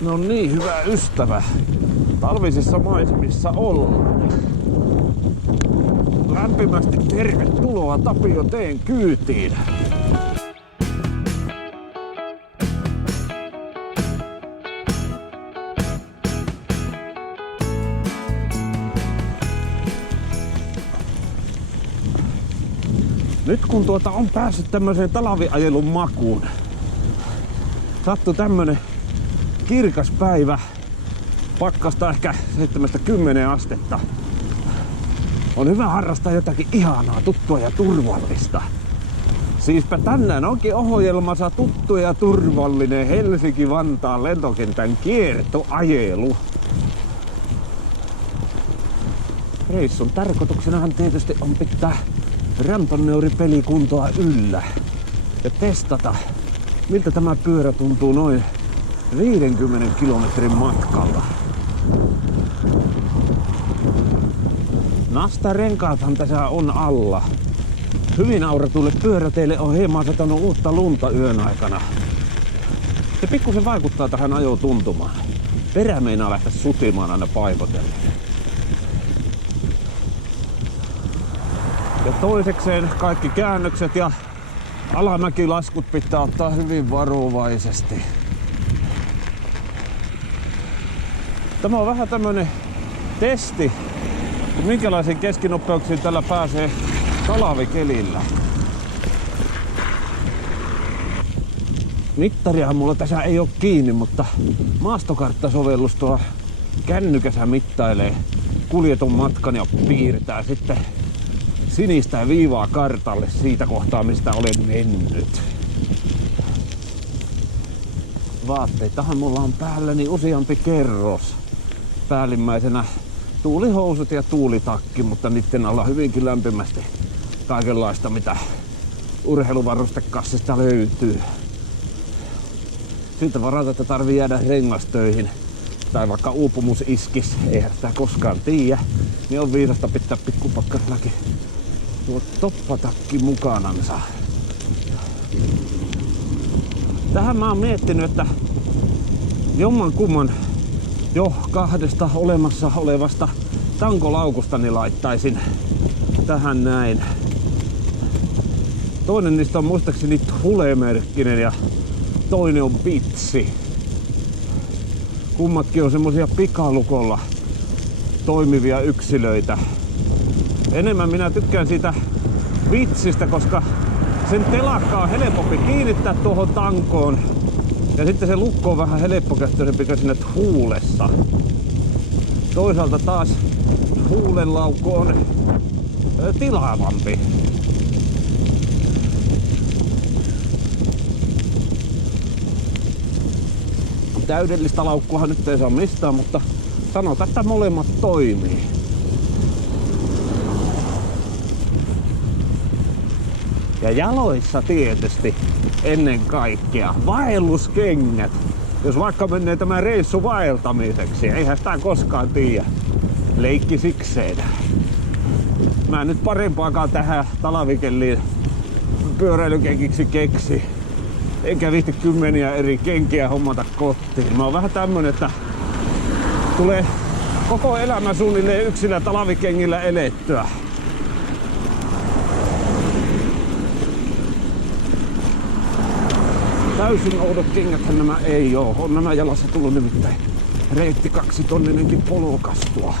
No niin, hyvä ystävä. Talvisissa maisemissa ollaan. Lämpimästi tervetuloa Tapio T:n kyytiin. Nyt kun on päässyt tämmöiseen talviajelun makuun. Sattui tämmönen kirkas päivä. Pakkasta ehkä 7-10 astetta. On hyvä harrastaa jotakin ihanaa, tuttua ja turvallista. Siispä tänään onkin ohjelmassa tuttu ja turvallinen Helsinki-Vantaan lentokentän kiertoajelu. Reissun tarkoituksenahan tietysti on pitää rantonneuripelikuntoa yllä ja testata, miltä tämä pyörä tuntuu noin 50 kilometrin matkalla. Nasta-renkaathan tässä on alla. Hyvin auratuille pyöräteille on hieman satanut uutta lunta yön aikana. Se pikkusen vaikuttaa tähän ajotuntumaan. Perä meinaa lähteä sutimaan aina paikotellen. Ja toisekseen kaikki käännökset ja alamäkilaskut pitää ottaa hyvin varovaisesti. Tämä on vähän tämmönen testi, minkälaisiin keskinopeuksiin tällä pääsee talvikelillä. Mittariahan mulla tässä ei ole kiinni, mutta maastokarttasovellus tuo kännykässä mittailee kuljetun matkan ja piirtää sitten sinistä viivaa kartalle siitä kohtaa, mistä olen mennyt. Vaatteitahan mulla on päälläni useampi kerros. Päällimmäisenä tuulihousut ja tuulitakki, mutta niiden alla hyvinkin lämpimästi kaikenlaista, mitä urheiluvarustekassista löytyy. Siltä varalta, että tarvii jäädä rengastöihin tai vaikka uupumus iskis, eihän sitä koskaan tiedä, niin on viisasta pitää pikkupakkasellakin tuo toppatakki mukanansa. Tähän mä oon miettinyt, että jomman kumman jo 2 olemassa olevasta tankolaukustani laittaisin tähän näin. Toinen niistä on muistaakseni Thule-merkkinen ja toinen on Bitsi. Kummatkin on semmosia pikalukolla toimivia yksilöitä. Enemmän minä tykkään siitä Bitsistä, koska sen telakka on helpompi kiinnittää tuohon tankoon. Ja sitten se lukko on vähän helppokäyttöisempi kuin siinä Thulessa. Toisaalta taas Thulen laukku on tilaavampi. Täydellistä laukkuahan nyt ei saa mistään, mutta sanotaan, että molemmat toimii. Ja jaloissa tietysti ennen kaikkea vaelluskengät. Jos vaikka menee tämä reissu vaeltamiseksi, eihän sitä koskaan tiedä. Leikki sikseen. Mä nyt parempaakaan tähän talvikelliin pyöräilykengiksi keksi. Enkä viihti 10 eri kenkiä hommata kotiin. Mä oon vähän tämmönen, että tulee koko elämä suunnilleen yksillä talvikengillä elettyä. Täysin oudot kengäthän nämä ei oo. On nämä jalassa tullut nimittäin reitti 2-tonninenkin polokastua.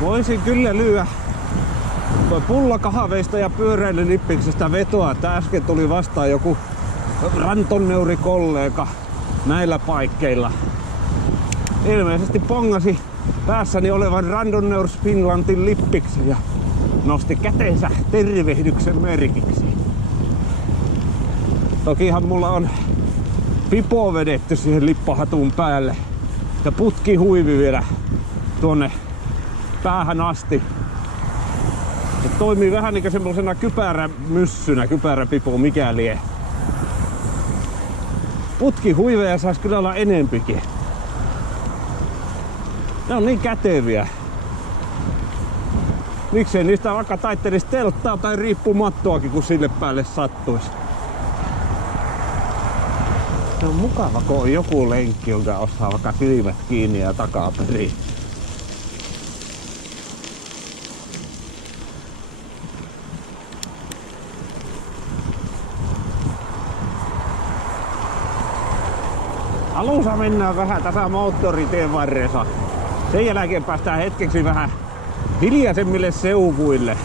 Voisin kyllä lyödä toi pullakahveista ja pyöräilylippiksestä vetoa, että äsken tuli vastaan joku rantonneurikollega näillä paikkeilla. Ilmeisesti pongasi päässäni olevan Randonneurs Finlandin lippiksen ja nosti kätensä tervehdyksen merkiksi. Tokihan mulla on pipo vedetty siihen lippahatun päälle ja putkihuivi vielä tuonne päähän asti. Se toimii vähän niinku semmosena kypärämyssynä, kypäräpipo mikä lie. Putkihuiveja sais kyllä olla enempikin. Ne on niin käteviä. Miksei niistä vaikka taittelis telttaa tai riippumattoakin, kun sille päälle sattuisi. Se on mukava, kun on joku lenkki, jonka osaa vaikka silmät kiinni ja takaperin. Alussa mennään vähän tässä moottoritien varressa. Sen jälkeen päästään hetkeksi vähän hiljaisemmille seuvuille.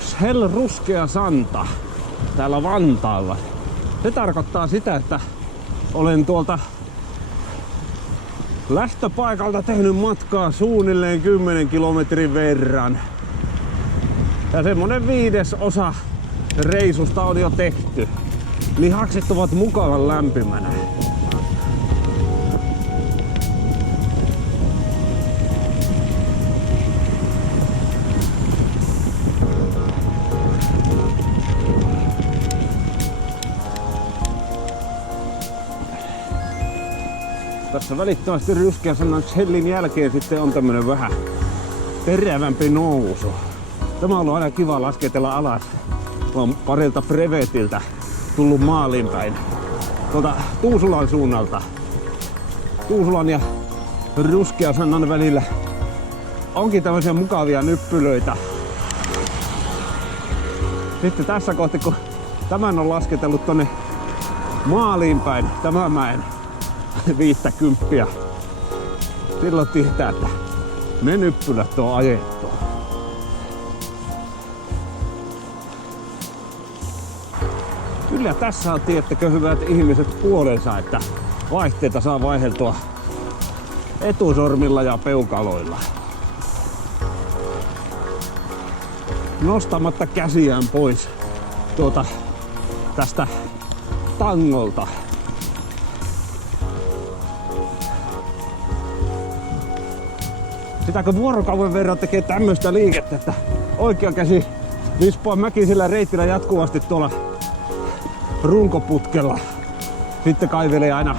Shell Ruskea Santa täällä Vantaalla. Se tarkoittaa sitä, että olen tuolta lähtöpaikalta tehnyt matkaa suunnilleen 10 kilometrin verran. Ja semmonen 1/5 reisusta on jo tehty. Lihakset ovat mukavan lämpimänä. Tässä välittömästi Ruskea Santan Shellin jälkeen sitten on tämmönen vähän terävämpi nousu. Tämä on ollut aina kiva lasketella alas. Mä oon parilta brevetiltä tullut maaliin päin. Tuolta Tuusulan suunnalta. Tuusulan ja Ruskea Santan välillä onkin tämmöisiä mukavia nyppylöitä. Sitten tässä kohti, kun tämän on lasketellut tonne maaliin päin, tämän mäen 50. Silloin tietää, että ne nyppylät on ajettu. Kyllä tässä on, tiettäkö hyvät ihmiset, puolensa, että vaihteita saa vaihdeltua etusormilla ja peukaloilla. Nostamatta käsiään pois tästä tangolta. Sitä kun vuorokauden verran tekee tämmöistä liikettä, että oikea käsi lispaa mäkisellä reitillä jatkuvasti tuolla runkoputkella. Sitten kaivelee aina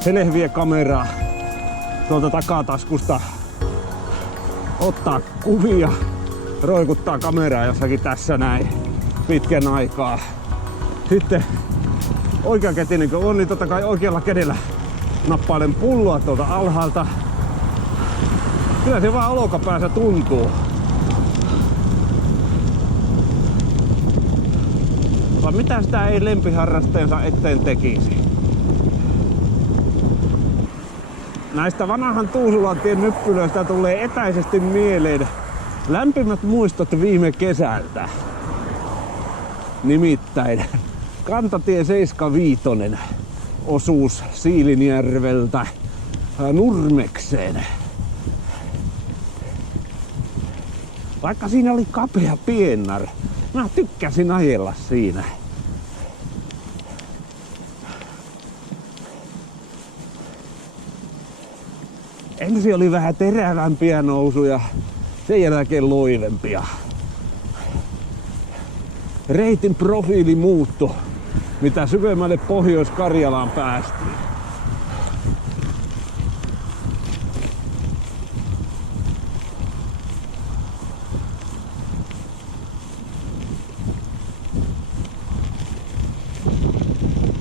selviä kameraa tuolta takataskusta, ottaa kuvia, roikuttaa kameraa jossakin tässä näin pitkän aikaa. Sitten oikeakätinen kun on, niin totta kai oikealla kädellä nappailen pulloa tuolta alhaalta. Kyllä se vaan olkapäässä tuntuu. Vaan mitä sitä ei lempiharrasteensa eteen tekisi. Näistä vanhan Tuusulantien nyppylöistä tulee etäisesti mieleen lämpimät muistot viime kesältä. Nimittäin kantatie 75 osuus Siilinjärveltä Nurmekseen. Vaikka siinä oli kapea piennar, mä tykkäsin ajella siinä. Ensin oli vähän terävämpiä nousuja, sen jälkeen loivempia. Reitin profiili muuttui, mitä syvemmälle Pohjois-Karjalaan päästiin.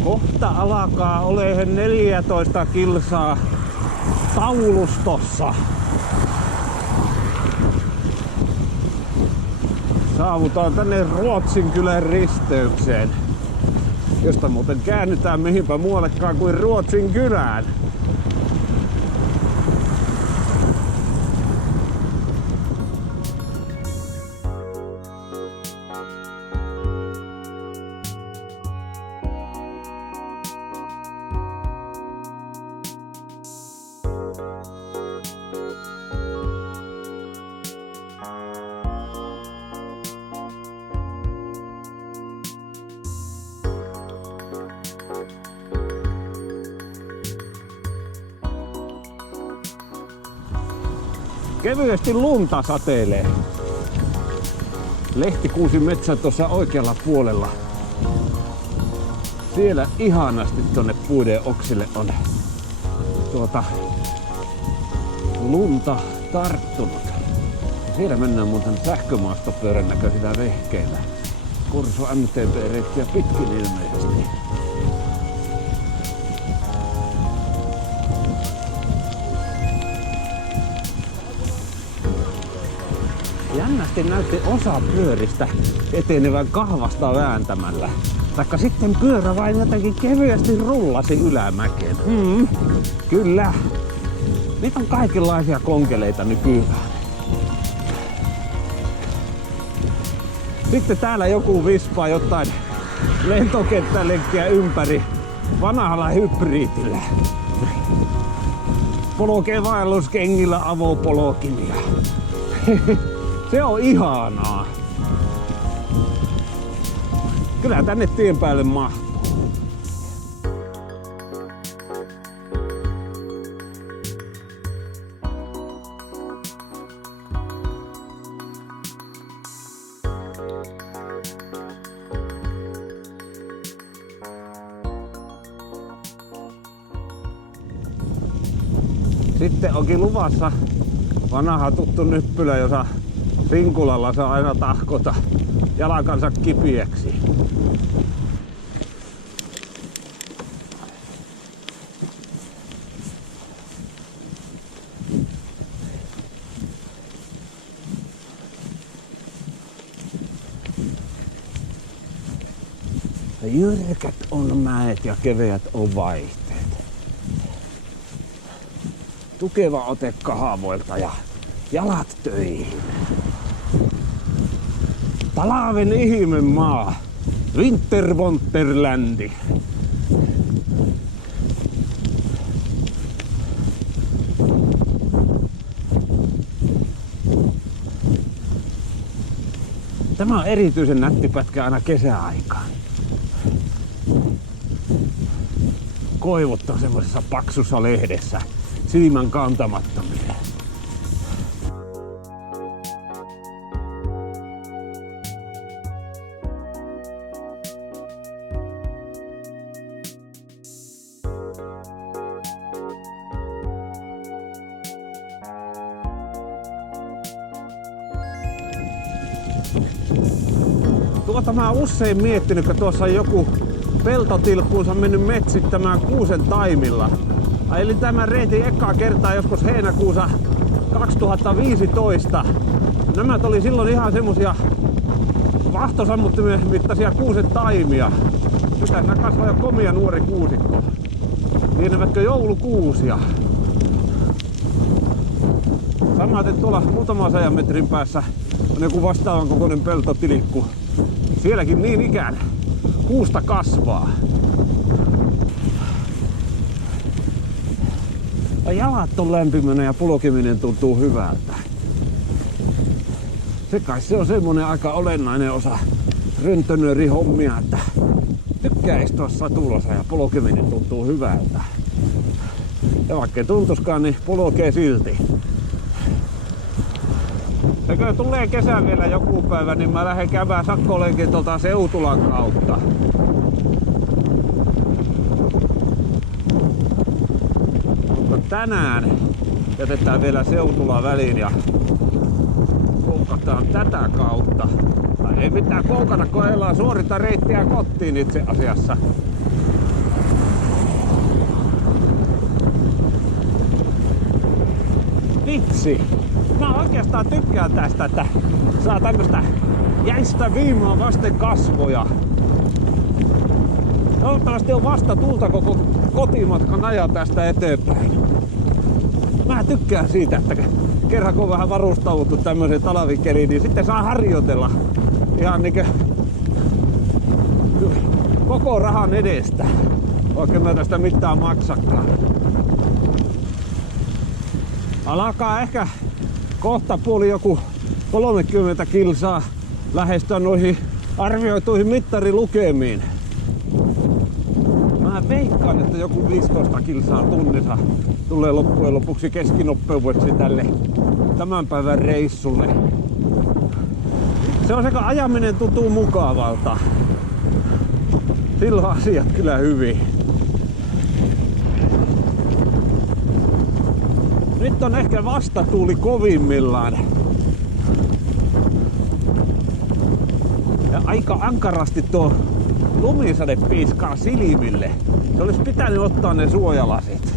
Kohta alkaa olemaan 14 kilsaa taulustossa. Saavutaan tänne Ruotsinkylän risteykseen, josta muuten käännytään mihinpä muuallekaan kuin Ruotsinkylään. Kevyesti lunta satelee. Lehtikuusi metsä tuossa oikealla puolella. Siellä ihanasti tonne puiden oksille on lunta tarttunut. Siellä mennään muuten sähkömaastopyörän näköisillä vehkeillä. Corso MTB-reittiä pitkin ilmeisesti. Jännästi näytti osa pyöristä etenevän kahvasta vääntämällä. Taikka sitten pyörä vain jotenkin kevyesti rullasi ylämäkeen. Kyllä. Niitä on kaikenlaisia konkeleita nykyään. Sitten täällä joku vispaa jotain lentokenttälenkkiä ympäri vanhalla hybriidillä. Polkee vaelluskengillä avopolokimia. Se on ihanaa. Kyllä tänne tien päälle mahtuu. Sitten onkin luvassa vanha tuttu nyppylä, jossa sinkulalla saa aina tahkota jalkansa kipiäksi. Jyrkät on mäet ja keveät on vaihteet. Tukeva ote kahavoilta ja jalat töihin. Talaven ihmemaa, Winterwonderlandi. Tämä on erityisen nätti pätkä aina kesäaikaan. Koivut on semmoisessa paksussa lehdessä, silmän kantamattomia. Mä oon usein miettinyt, että tuossa on joku peltotilkkuunsa mennyt metsittämään kuusen taimilla. Eli tämän reitin ekaa kertaa joskus heinäkuussa 2015. Nämä oli silloin ihan semmosia vahtosammuttimien mittaisia kuusen taimia. Nyt nää kasvaa jo komia nuori kuusikko. Lienevätkö joulukuusia? Samaten tuolla muutaman 100 metrin päässä on joku vastaavan kokoinen peltotilikku. Sielläkin niin ikään kuusta kasvaa. Jalat on lämpimänä ja polkeminen tuntuu hyvältä. Se on semmonen aika olennainen osa röntönöörihommia, että tykkää istua satulossa ja polkeminen tuntuu hyvältä. Ja vaikka ei tuntuskaan, niin polkee silti. Ja kun tulee kesä vielä joku päivä, niin mä lähden käymään sakkolenkin tuolta Seutulan kautta. Mutta tänään jätetään vielä Seutula väliin ja koukataan tätä kautta. Tai ei mitään koukata, kun ei suorita reittiä kotiin itse asiassa. Vitsi! Mä oikeastaan tykkään tästä, että saa tämmöstä jäistä viimaa vasten kasvoja. Toivottavasti on vasta tulta koko kotimatkan ajan tästä eteenpäin. Mä tykkään siitä, että kerran kun on vähän varustauduttu tämmöiseen talvikeliin, niin sitten saa harjoitella ihan niinkö koko rahan edestä, vaikka mä tästä mitään maksakaan. Alkaa ehkä kohta puoli joku 30 kilsaa lähestyä noihin arvioituihin mittarilukemiin. Mä veikkaan, veikkaan, että joku 15 kilsaa tunnissa tulee loppujen lopuksi keskinopeudeksi tälle tämän päivän reissulle. Se on sekä ajaminen tuntuu mukavalta. Silloin asiat kyllä hyvin. Nyt on ehkä vastatuuli kovimmillaan. Ja aika ankarasti tuo lumisade piiskaa silmille. Se olisi pitänyt ottaa ne suojalasit.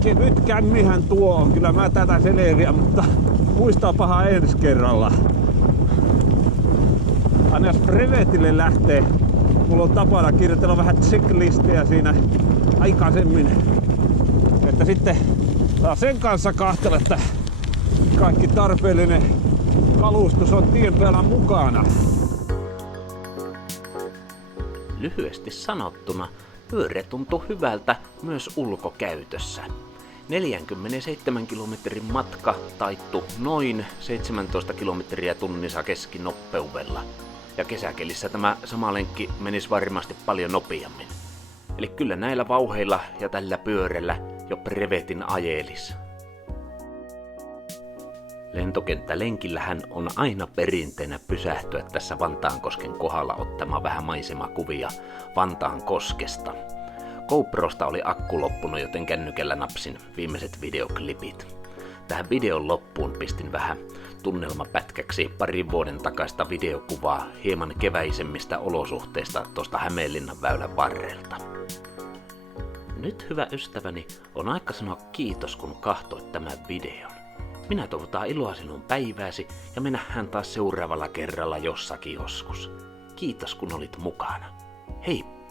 Kevyt kämmihän tuo on. Kyllä mä tätä selviä, mutta muistaa paha ensi kerralla. Aina jos brevetille lähtee, mulla on tapana kirjoitella vähän checklistejä siinä aikaisemmin. Että sitten saa sen kanssa katsella, että kaikki tarpeellinen kalustus on tien päällä mukana. Lyhyesti sanottuna, pyörä tuntui hyvältä myös ulkokäytössä. 47 kilometrin matka taittu noin 17 kilometriä tunnissa keskinopeudella. Ja kesäkelissä tämä sama lenkki menisi varmasti paljon nopeammin. Eli kyllä näillä vauheilla ja tällä pyörällä jo brevetin ajelis. Lentokenttälenkillähän on aina perinteenä pysähtyä tässä Vantaankosken kohdalla ottamaan vähän maisemakuvia Vantaankoskesta. GoProsta oli akku loppunut, joten kännykällä napsin viimeiset videoklipit. Tähän videon loppuun pistin vähän tunnelmapätkäksi parin vuoden takaista videokuvaa hieman keväisemmistä olosuhteista tuosta Hämeenlinnan väylän varrelta. Nyt, hyvä ystäväni, on aika sanoa kiitos, kun kahtoit tämän videon. Minä toivotan iloa sinun päivääsi ja me nähdään taas seuraavalla kerralla jossakin joskus. Kiitos kun olit mukana. Heippa!